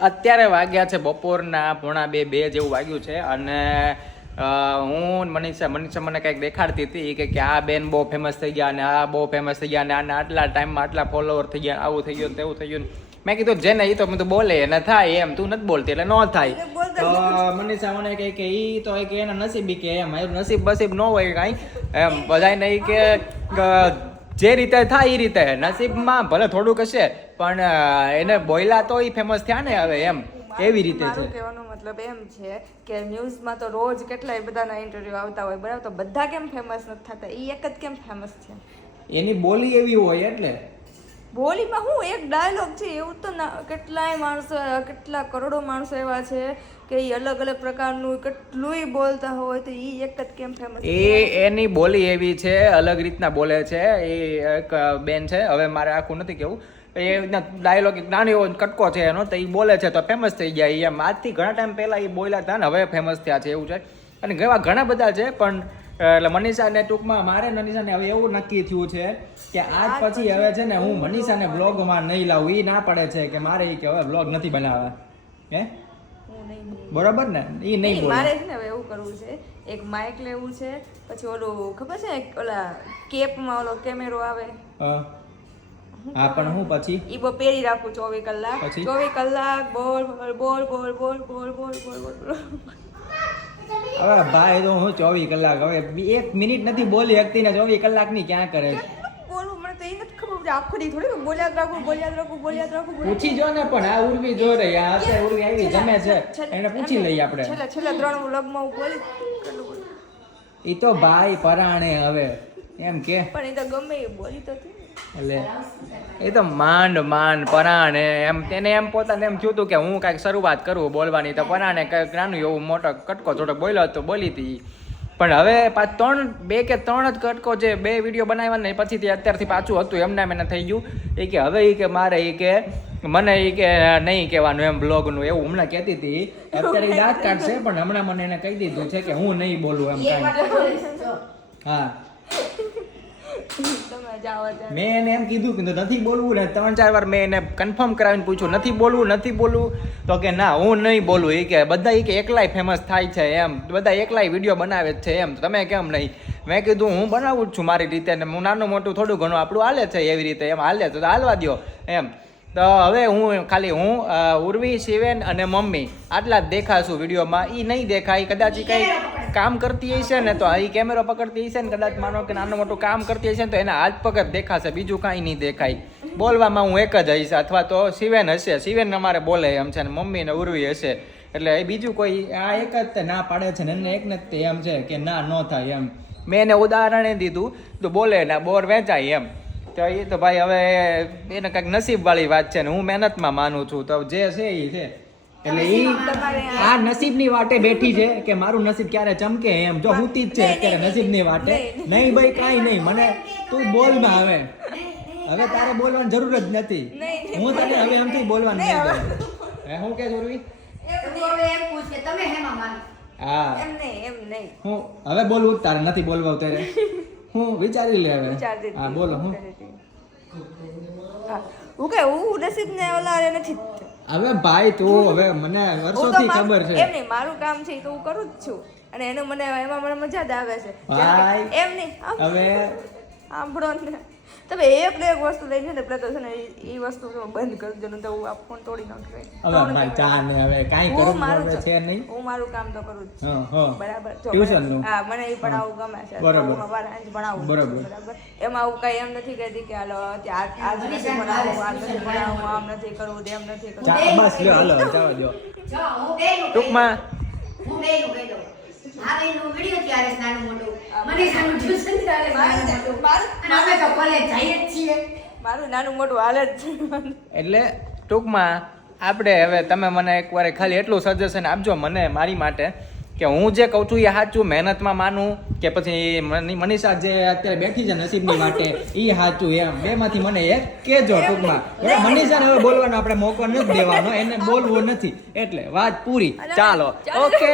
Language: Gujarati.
અત્યારે વાગ્યા છે બપોરના પોણા બે બે જેવું વાગ્યું છે અને હું મનીષા મનીષા મને કંઈક દેખાડતી હતી કે કે આ બેન બહુ ફેમસ થઈ ગયા અને આ બહુ ફેમસ થઈ ગયા અને આના આટલા ટાઈમમાં આટલા ફોલોવર થઈ ગયા આવું થઈ ગયું ને તેવું થઈ ગયું મેં કીધું જેને એ તો મેં તો બોલે એને થાય એમ તું નથી બોલતી એટલે ન થાય. તો મનીષા મને કહે કે એ તો કે એના નસીબી કે એમ નસીબ બસીબ ન હોય કાંઈ. એમ બધાય નહીં કે જે રીતે થાય એ રીતે નસીબમાં ભલે થોડુંક હશે પણ એને બોયલા તો એ ફેમસ થયા ને હવે એમ. એવી રીતે છે. કહેવાનો મતલબ એમ છે કે ન્યૂઝમાં તો રોજ કેટલાય બધાના ઇન્ટરવ્યુ આવતા હોય બરાબર? તો બધા કેમ ફેમસ નથી થતા? એ એક જ કેમ ફેમસ છે? એની બોલી એવી હોય એટલે. બોલીમાં હું એક ડાયલોગ છે એવું તો ના કેટલાય માણસો કેટલા કરોડો માણસો એવા છે કે એ અલગ અલગ પ્રકારનું કેટલુંય બોલતા હોય તો એ એક જ કેમ ફેમસ એ એની બોલી એવી છે અલગ રીતના બોલે છે એ એક બેન છે હવે મારે આખું નથી કેવું. એ ડાયલોગ નાનો એવો કટકો છે એનો તો એ બોલે છે તો ફેમસ થઈ ગયા એમ. આજથી ઘણા ટાઈમ પહેલાં એ બોલ્યા હતા ને હવે ફેમસ થયા છે એવું છે. અને એવા ઘણા બધા છે પણ એટલે મનીષાને ટૂંકમાં મારે મનીષાને હવે એવું નક્કી થયું છે કે આજ પછી હવે છે ને હું મનીષાને બ્લોગમાં નહીં લાવું એ ના પડે છે કે મારે એ કે હવે બ્લોગ નથી બનાવવા. હે? બરાબર ને? એ નહીં મારે છે ને હવે એવું કરવું છે એક માઇક લેવું છે પછી ઓલું ખબર છે ઓલા કેપમાં ઓલો કેમેરો આવે? હા. પણ હું પછી? ઈ બો પહેરી રાખું ચોવીસ કલાક? ચોવીસ કલાક બોલ બોલ બોલ બોલ બોલ બોલ બોલ બોલ બોલ. હવે ભાઈ તો હું ચોવીસ કલાક હવે એક મિનિટ નથી બોલી શકતી ને ચોવીસ કલાકની ક્યાં કરે છે? બોલું? મને તો એ નથી ખબર આખો દી થોડી બોલ્યા જ રાખું બોલ્યા જ રાખું બોલ્યા જ રાખું પૂછી જો ને પણ આ ઉર્વી જો રહી આ અત્યારે ઉર્વી આવી જમે છે. એને પૂછી લઈએ આપણે. છેલ્લા છેલ્લા ત્રણ લગમાં હું બોલી? એ તો ભાઈ પરાણે હવે. એમ કે. પણ એ તો ગમે એ બોલી તો. એટલે એ તો માંડ માંડ પરાણે. એમ તેને એમ પોતાને એમ થયું હતું કે હું કાંઈક શરૂઆત કરું બોલવાની. તો પરાણે કંઈક નાનું એવું મોટો કટકો થોડો બોલ્યો હતો બોલી હતી. પણ હવે પાછ ત્રણ બે કે ત્રણ જ કટકો જે બે વીડિયો બનાવ્યા ને પછીથી અત્યારથી પાછું હતું. એમને એમ એને થઈ ગયું. એ કે હવે એ કે મારે એ કે મને એ કે નહીં કહેવાનું એમ બ્લોગનું એવું હમણાં કહેતી હતી. અત્યારે દાંત કાઢશે પણ હમણાં મને એને કહી દીધું છે કે હું નહીં બોલું એમ કાંઈ. હા. મેં એને એમ કીધું કે નથી બોલવું ને ત્રણ ચાર વાર મેં એને કન્ફર્મ કરાવીને પૂછ્યું, નથી બોલવું નથી બોલવું? તો કે, ના, હું નહીં બોલું. એ કે, બધા એ કે એકલાય ફેમસ થાય છે એમ. બધા એકલાય વીડિયો બનાવે છે એમ. તમે કેમ નહીં? મેં કીધું, હું બનાવું જ છું મારી રીતે ને હું નાનું મોટું થોડું ઘણું આપણું હાલે છે એવી રીતે એમ. હાલે તો હાલવા દ્યો એમ. તો હવે હું ખાલી હું ઉર્વી, શિવેન અને મમ્મી આટલા જ દેખાશું વિડીયોમાં. એ નહીં દેખાય, કદાચ એ કંઈ કામ કરતી હશે ને તો એ કેમેરો પકડતી હશે ને કદાચ માનો કે નાનું મોટું કામ કરતી હશે ને તો એના હાથ પગ દેખાશે, બીજું કાંઈ નહીં દેખાય. બોલવામાં હું એક જ હઈશ, અથવા તો શિવેન હશે. શિવેન અમારે બોલે એમ છે ને મમ્મી ને ઉર્વી હશે. એટલે એ બીજું કોઈ આ એક જ ના પાડે છે ને એને એક નથી એમ છે કે ના ન થાય એમ. મેં એને ઉદાહરણે દીધું, તો બોલે ના, બોર વેચાય એમ. તો એ તો ભાઈ હવે એને કંઈક નસીબ વાળી વાત છે ને હું મહેનતમાં માનું છું. તો જે છે એ છે. એટલે એ આ નસીબની વાટે બેઠી છે કે મારું નસીબ ક્યારે ચમકે એમ. જો હુતી જ છે અત્યારે નસીબની વાટે. નહીં ભાઈ કાંઈ નહીં. મને તું બોલમાં હવે હવે તારે બોલવાની જરૂર જ નથી. હું તને હવે એમથી બોલવાનું નહીં હે હું કે જોરવી તું હવે એમ પૂછ કે તમે હેમાં માનો. હા. એમ નહીં એમ નહીં. હું હવે બોલવું તારે નથી બોલવા તારે હું વિચારી લે હવે. હા બોલો હું? હું. કે હું નસીબ ને ઓલા નથી. હવે ભાઈ તું હવે મને વર્ષોથી ખબર છે. એમ નહીં મારું કામ છે તો હું કરું જ છું. અને એનું મને એમાં મને મજા જ આવે છે. ભાઈ, એમ નહીં હવે સાંભળો ને. તમે એક ને એક વસ્તુ લઈને ને પેલા તો છે ને એ વસ્તુ બંધ કરી દો ને તો હું આ ફોન તોડી નાખ્યો હવે મારી ચા ને હવે કાઈ હું મારું છે નહીં. હું મારું કામ તો કરું જ બરાબર. ટ્યુશનનું. હા મને એ ભણાવવું ગમે છે. બરાબર. હું સવારે આજ ભણાવું બરાબર. બરાબર. એમાં આવું કઈ એમ નથી કહેતી કે હાલો આ આજ નથી ભણાવવું આજ નથી ભણાવું આમ નથી કરવું તેમ નથી કરવું. બસ લ્યો હાલો જાઓ જો ટૂંકમાં. હું બેયનું કહી દઉં. આ બેયનું વીડિયો ત્યારે નાનું મોટું. મને સાનું ટ્યુશન ત્યારે છે મારું- અમે તો કોલેજ જઈએ જ છીએ. મારું નાનું મોટું હાલ જ એટલે ટૂંકમાં આપણે હવે તમે મને એકવાર ખાલી એટલું સજેશન આપજો મને મારી માટે કે હું જે કહું છું એ સાચું મહેનતમાં માનું કે પછી મનીષા જે અત્યારે બેઠી છે નસીબની માટે એ સાચું એમ. બેમાંથી મને એક કેજો ટૂંકમાં. બરાબર? મનીષાને હવે બોલવાનો આપણે મોકો નથી દેવાનો એને બોલવું નથી. એટલે વાત પૂરી. ચાલો. ઓકે